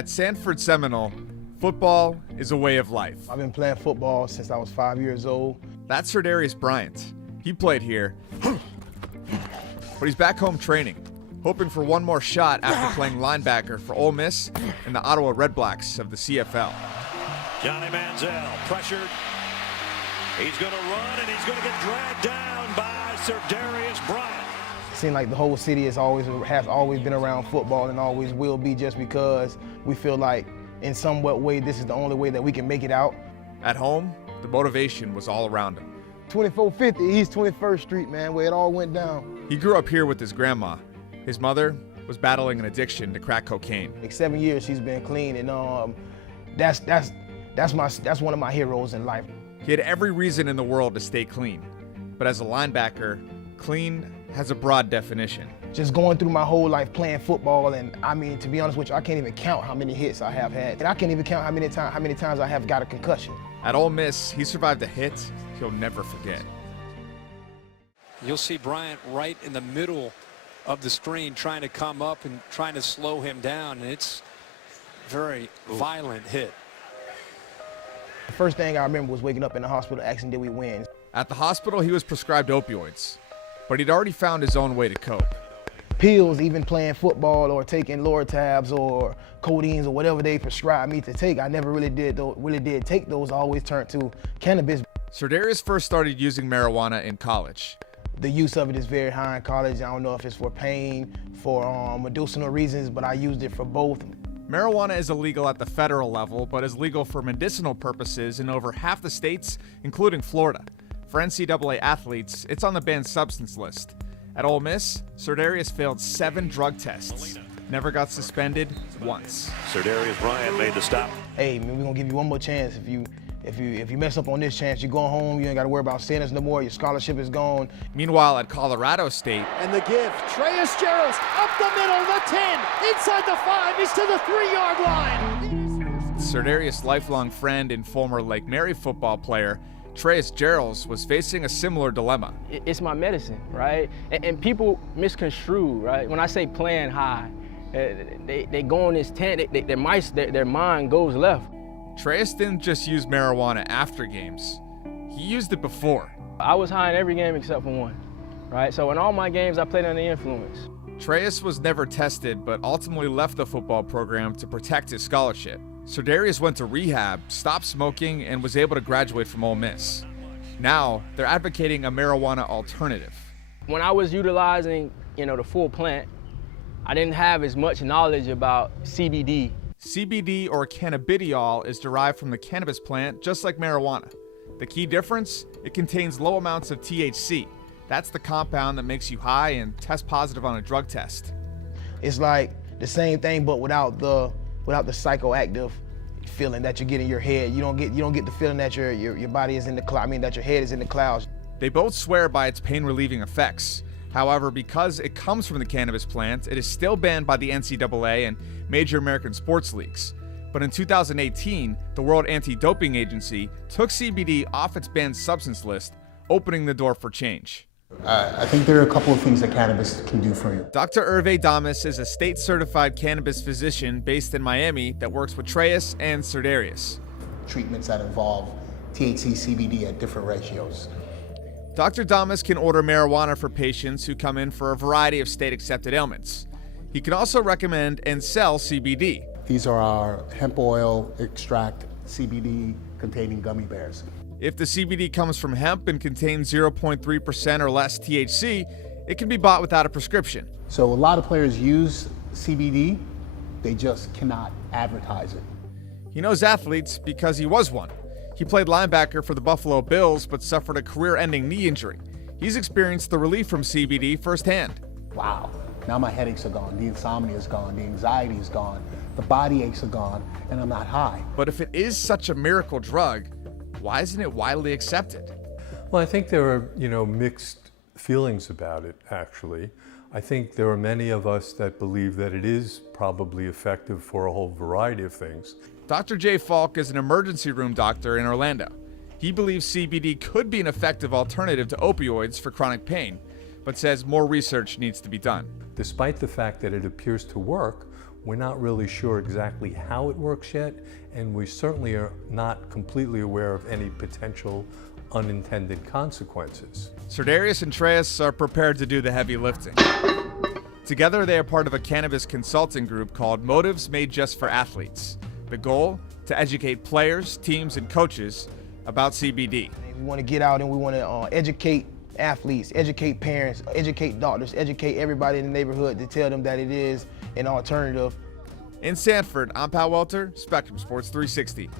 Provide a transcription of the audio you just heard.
At Sanford Seminole, football is a way of life. I've been playing football since I was 5 years old. That's Serdarius Bryant. He played here, but he's back home training, hoping for one more shot after playing linebacker for Ole Miss and the Ottawa Redblacks of the CFL. Johnny Manziel pressured. He's going to run and he's going to get dragged down by Serdarius Bryant. It seems like the whole city has always been around football and always will be, just because we feel like in some way this is the only way that we can make it out. At home, the motivation was all around him. 2450 East 21st Street, man, where it all went down. He grew up here with his grandma. His mother was battling an addiction to crack cocaine. Like 7 years she's been clean, and that's one of my heroes in life. He had every reason in the world to stay clean, but as a linebacker, clean has a broad definition. Just going through my whole life playing football, and I mean, to be honest with you, I can't even count how many hits I have had, and I can't even count how many times I have got a concussion. At Ole Miss, he survived a hit he'll never forget. You'll see Bryant right in the middle of the screen trying to come up and trying to slow him down, and it's a very violent hit. The first thing I remember was waking up in the hospital asking, did we win? At the hospital, he was prescribed opioids, but he'd already found his own way to cope. Pills, even playing football or taking Lortabs or codeines or whatever they prescribed me to take, I never really did take those. I always turned to cannabis. Serdarius first started using marijuana in college. The use of it is very high in college. I don't know if it's for pain, for medicinal reasons, but I used it for both. Marijuana is illegal at the federal level, but is legal for medicinal purposes in over half the states, including Florida. For NCAA athletes, it's on the banned substance list. At Ole Miss, Serdarius failed 7 drug tests. Never got suspended once. Serdarius Bryant made the stop. Hey, man, we're gonna give you one more chance. If you mess up on this chance, you're going home. You ain't got to worry about sentence no more. Your scholarship is gone. Meanwhile, at Colorado State, and the give, Treyas Gerald up the middle, the 10, inside the 5, he's to the 3-yard line. Serdarius' lifelong friend and former Lake Mary football player, Treyas Gerald, was facing a similar dilemma. It's my medicine, right? And people misconstrue, right? When I say playing high, they go on this tent, their mind goes left. Treyas didn't just use marijuana after games. He used it before. I was high in every game except for one, right? So in all my games, I played under the influence. Treyas was never tested, but ultimately left the football program to protect his scholarship. Serdarius went to rehab, stopped smoking, and was able to graduate from Ole Miss. Now, they're advocating a marijuana alternative. When I was utilizing, the full plant, I didn't have as much knowledge about CBD. CBD, or cannabidiol, is derived from the cannabis plant, just like marijuana. The key difference? It contains low amounts of THC. That's the compound that makes you high and test positive on a drug test. It's like the same thing, but without the psychoactive feeling that you get in your head. You don't get the feeling that your body is in the cloud. I mean, that your head is in the clouds. They both swear by its pain-relieving effects. However, because it comes from the cannabis plant, it is still banned by the NCAA and major American sports leagues. But in 2018, the World Anti-Doping Agency took CBD off its banned substance list, opening the door for change. I think there are a couple of things that cannabis can do for you. Dr. Hervé Damas is a state-certified cannabis physician based in Miami that works with Treyas and Serdarius. Treatments that involve THC, CBD at different ratios. Dr. Damas can order marijuana for patients who come in for a variety of state-accepted ailments. He can also recommend and sell CBD. These are our hemp oil extract CBD containing gummy bears. If the CBD comes from hemp and contains 0.3% or less THC, it can be bought without a prescription. So a lot of players use CBD, they just cannot advertise it. He knows athletes because he was one. He played linebacker for the Buffalo Bills but suffered a career-ending knee injury. He's experienced the relief from CBD firsthand. Wow, now my headaches are gone, the insomnia is gone, the anxiety is gone, the body aches are gone, and I'm not high. But if it is such a miracle drug, why isn't it widely accepted? Well, I think there are, mixed feelings about it, actually. I think there are many of us that believe that it is probably effective for a whole variety of things. Dr. Jay Falk is an emergency room doctor in Orlando. He believes CBD could be an effective alternative to opioids for chronic pain, but says more research needs to be done. Despite the fact that it appears to work, We're not really sure exactly how it works yet, and we certainly are not completely aware of any potential unintended consequences. Serdarius and Treyas are prepared to do the heavy lifting. Together, they are part of a cannabis consulting group called Motives Made Just for Athletes. The goal? To educate players, teams, and coaches about CBD. We want to get out and we want to educate athletes, educate parents, educate doctors, educate everybody in the neighborhood to tell them that it is an alternative. In Sanford, I'm Pat Welter, Spectrum Sports 360.